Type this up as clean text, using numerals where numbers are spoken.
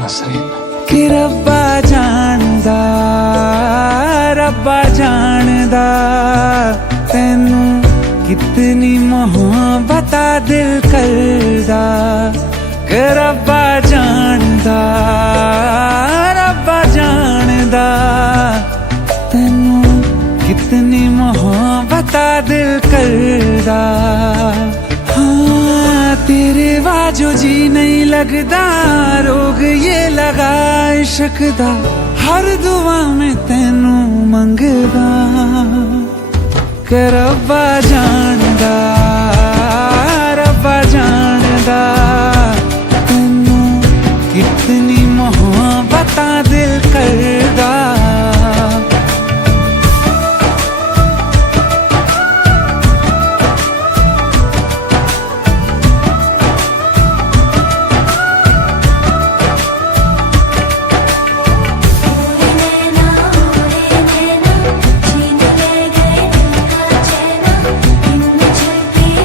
नसरीन कि रब्बा जानदा तैनू कितनी मोहब्बत दिल करदा। कि रब्बा जानदा तैनू कितनी मोहब्बत दिल करदा। हाँ तेरे बाजो जी नहीं लगदा, रोग ये लगा इश्क दा, हर दुआ में तैनू मंगदा। कि रब्बा जानदा तैनू कितनी मोहब्बत